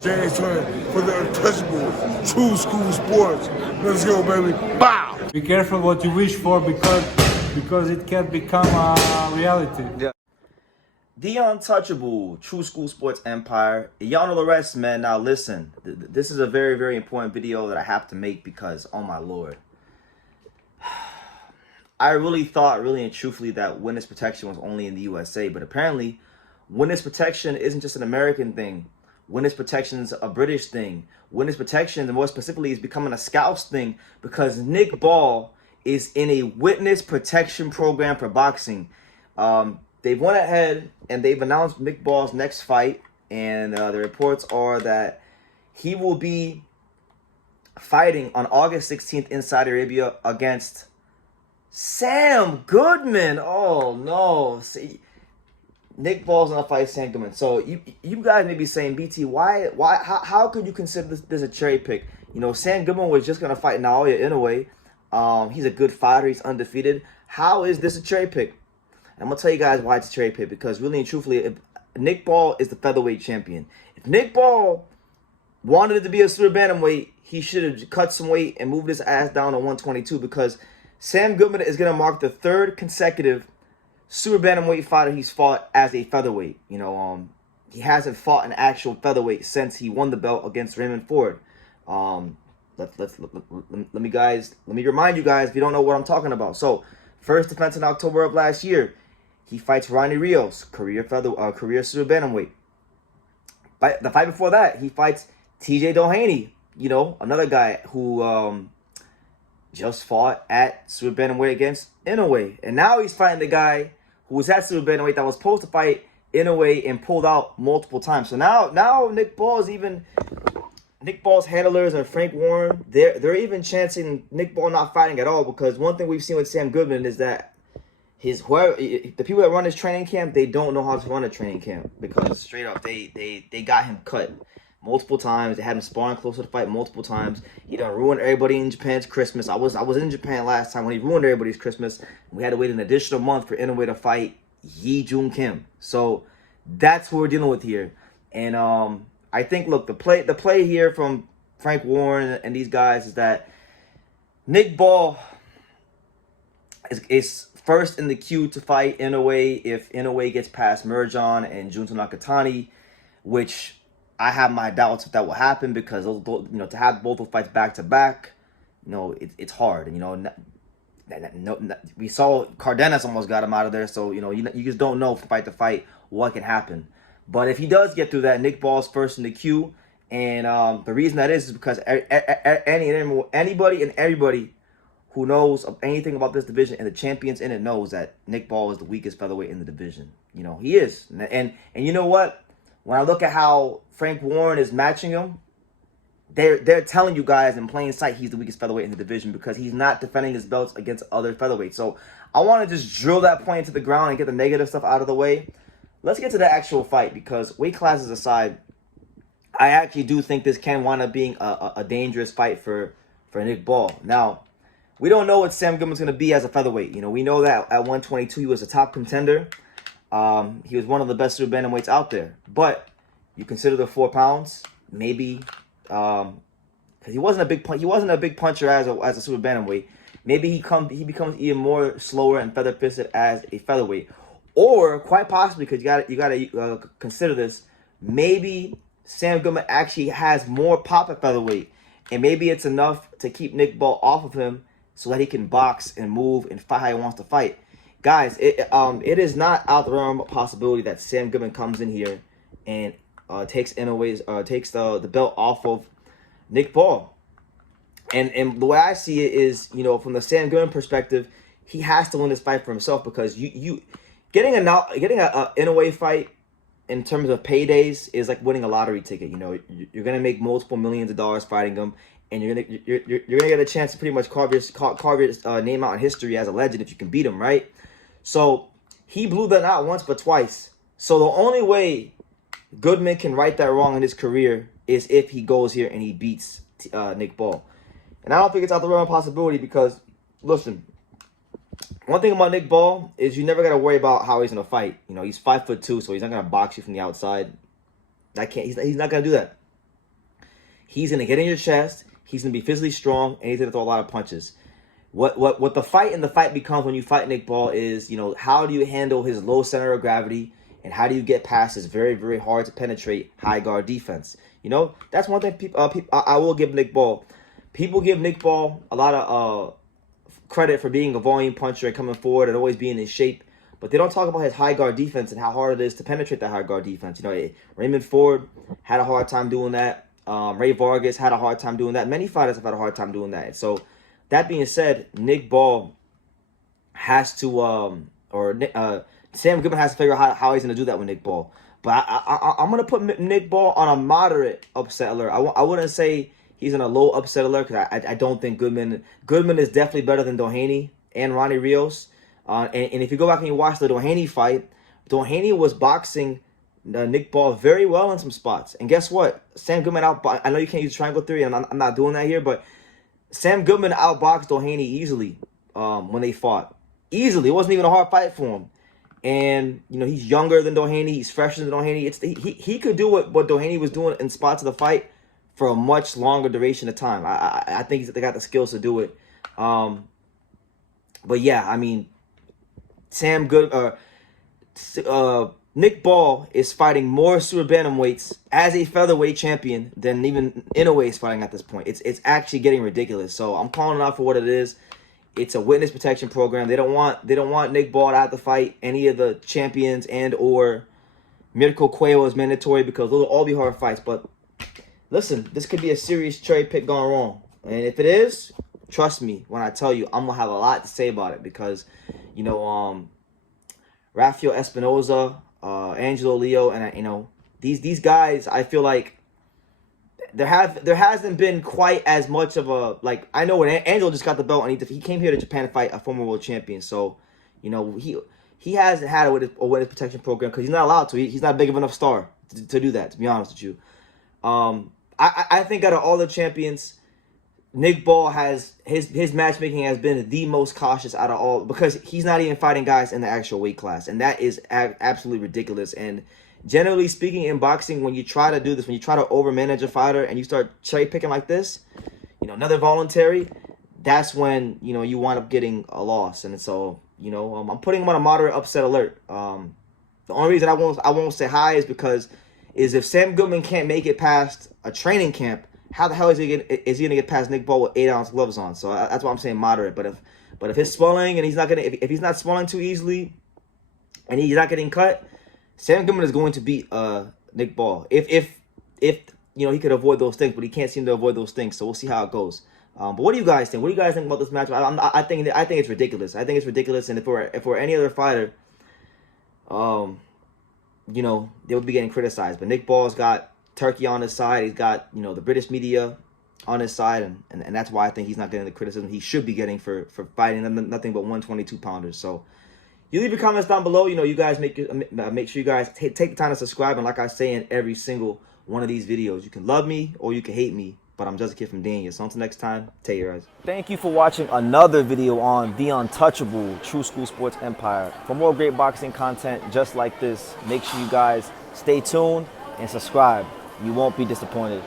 James Turner for the untouchable true school sports. Let's go, baby. Bow! Be careful what you wish for because it can become a reality. Yeah. The untouchable true school sports empire. Y'all know the rest, man. Now listen, this is a very, very important video that I have to make because, oh my lord, I really thought, really and truthfully, that witness protection was only in the USA, but apparently witness protection isn't just an American thing. Witness protection is a British thing. Witness protection, and more specifically, is becoming a Scouts thing because Nick Ball is in a witness protection program for boxing. They've went ahead and they've announced Nick Ball's next fight, and the reports are that he will be fighting on August 16th in Saudi Arabia against Sam Goodman. Oh no! See, Nick Ball's gonna fight Sam Goodman. So you guys may be saying, BT, how could you consider this a cherry pick? You know, Sam Goodman was just gonna fight Naoya Inoue. He's a good fighter. He's undefeated. How is this a cherry pick? I'm going to tell you guys why it's a cherry pick, because really and truthfully, if Nick Ball is the featherweight champion. If Nick Ball wanted it to be a super bantamweight, he should have cut some weight and moved his ass down to 122, because Sam Goodman is going to mark the third consecutive super bantamweight fighter he's fought as a featherweight. You know, he hasn't fought an actual featherweight since he won the belt against Raymond Ford. Let me remind you guys if you don't know what I'm talking about. So, first defense in October of last year. He fights Ronnie Rios, career super bantamweight. The fight before that, he fights TJ Doheny, you know, another guy who just fought at super bantamweight against Inoue. And now he's fighting the guy who was at super bantamweight that was supposed to fight Inoue and pulled out multiple times. So now Nick Ball's handlers and Frank Warren, they're even chancing Nick Ball not fighting at all, because one thing we've seen with Sam Goodman is that the people that run his training camp, they don't know how to run a training camp, because straight up they got him cut multiple times. They had him sparring close to the fight multiple times. He done ruined everybody in Japan's Christmas. I was in Japan last time when he ruined everybody's Christmas. We had to wait an additional month for Inoue to fight Yi Jun Kim. So that's who we're dealing with here. And I think, look, the play here from Frank Warren and these guys is that Nick Ball is first in the queue to fight Inoue if Inoue gets past Merjan and Junto Nakatani, which I have my doubts if that will happen, because you know, to have both those fights back to back, you know, it's hard. And you know, we saw Cardenas almost got him out of there, so you know, you just don't know from fight to fight what can happen. But if he does get through that, Nick Ball's first in the queue, and the reason that is because anybody and everybody who knows anything about this division and the champions in it knows that Nick Ball is the weakest featherweight in the division. You know, he is. And you know what? When I look at how Frank Warren is matching him, they're telling you guys in plain sight he's the weakest featherweight in the division, because he's not defending his belts against other featherweights. So I want to just drill that point into the ground and get the negative stuff out of the way. Let's get to the actual fight, because weight classes aside, I actually do think this can wind up being a dangerous fight for Nick Ball. Now, we don't know what Sam Goodman's going to be as a featherweight. You know, we know that at 122 he was a top contender. He was one of the best super bantamweights out there. But you consider the 4 pounds, maybe, because he wasn't a big puncher as a super bantamweight. Maybe he becomes even more slower and feather fisted as a featherweight, or quite possibly, because you gotta consider this, maybe Sam Goodman actually has more pop at featherweight, and maybe it's enough to keep Nick Ball off of him, so that he can box and move and fight how he wants to fight. Guys, it is not out the realm of possibility that Sam Goodman comes in here and takes the belt off of Nick Ball. And the way I see it is, you know, from the Sam Goodman perspective, he has to win this fight for himself, because getting a Inoue fight in terms of paydays is like winning a lottery ticket. You know, you're gonna make multiple millions of dollars fighting him, and you're gonna get a chance to pretty much carve your name out in history as a legend if you can beat him, right? So he blew that out once but twice. So the only way Goodman can right that wrong in his career is if he goes here and he beats Nick Ball. And I don't think it's out the realm of possibility, because listen, one thing about Nick Ball is you never got to worry about how he's gonna fight. You know, he's 5'2", so he's not gonna box you from the outside. He's not gonna do that. He's going to get in your chest. He's going to be physically strong, and he's going to throw a lot of punches. What the fight becomes when you fight Nick Ball is, you know, how do you handle his low center of gravity, and how do you get past his very, very hard to penetrate high guard defense? You know, that's one thing I will give Nick Ball. People give Nick Ball a lot of credit for being a volume puncher and coming forward and always being in shape, but they don't talk about his high guard defense and how hard it is to penetrate that high guard defense. You know, Raymond Ford had a hard time doing that. Ray Vargas had a hard time doing that. Many fighters have had a hard time doing that. So, that being said, Nick Ball has to, Sam Goodman has to figure out how he's going to do that with Nick Ball. But I'm going to put Nick Ball on a moderate upset alert. I wouldn't say he's in a low upset alert because I don't think Goodman is definitely better than Doheny and Ronnie Rios. And if you go back and you watch the Doheny fight, Doheny was boxing Nick Ball very well in some spots. And guess what? Sam Goodman I know you can't use triangle theory, and I'm not doing that here, but Sam Goodman outboxed Doheny easily when they fought. Easily. It wasn't even a hard fight for him. And, you know, he's younger than Doheny. He's fresher than Doheny. He could do what Doheny was doing in spots of the fight for a much longer duration of time. I think they got the skills to do it. But, yeah, I mean, Nick Ball is fighting more super bantamweights as a featherweight champion than even Inoue is fighting at this point. It's actually getting ridiculous. So I'm calling it out for what it is. It's a witness protection program. They don't want Nick Ball to have to fight any of the champions and or Mirko Cuello is mandatory because those will all be hard fights. But listen, this could be a serious cherry pick gone wrong. And if it is, trust me when I tell you, I'm gonna have a lot to say about it because, you know, Rafael Espinoza, Angelo Leo, and you know, these guys, I feel like there hasn't been quite as much of a, like, I know when Angelo just got the belt and he came here to Japan to fight a former world champion, so, you know, he hasn't had a witness protection program because he's not allowed to. He's not big of enough star to do that, to be honest with you. I think out of all the champions, Nick Ball has his matchmaking has been the most cautious out of all because he's not even fighting guys in the actual weight class, and that is absolutely ridiculous. And generally speaking, in boxing, when you try to do this, when you try to overmanage a fighter and you start cherry picking like this, you know, another voluntary, that's when, you know, you wind up getting a loss. And so, you know, I'm putting him on a moderate upset alert. The only reason I won't say high is because if Sam Goodman can't make it past a training camp, how the hell is he gonna get past Nick Ball with 8-ounce gloves on? So that's why I'm saying moderate. But if his swelling and if he's not swelling too easily, and he's not getting cut, Sam Goodman is going to beat Nick Ball. If you know, he could avoid those things, but he can't seem to avoid those things. So we'll see how it goes. But what do you guys think? What do you guys think about this match? I think it's ridiculous. I think it's ridiculous. And if we're any other fighter, you know, they would be getting criticized. But Nick Ball's got Turkey on his side. He's got, you know, the British media on his side, and that's why I think he's not getting the criticism he should be getting for fighting nothing but 122-pounders. So you leave your comments down below. You know, you guys make sure you guys take the time to subscribe. And like I say in every single one of these videos, you can love me or you can hate me, but I'm just a kid from Daniel. So until next time, take care, guys. Thank you for watching another video on the untouchable True School Sports Empire. For more great boxing content just like this, make sure you guys stay tuned and subscribe. You won't be disappointed.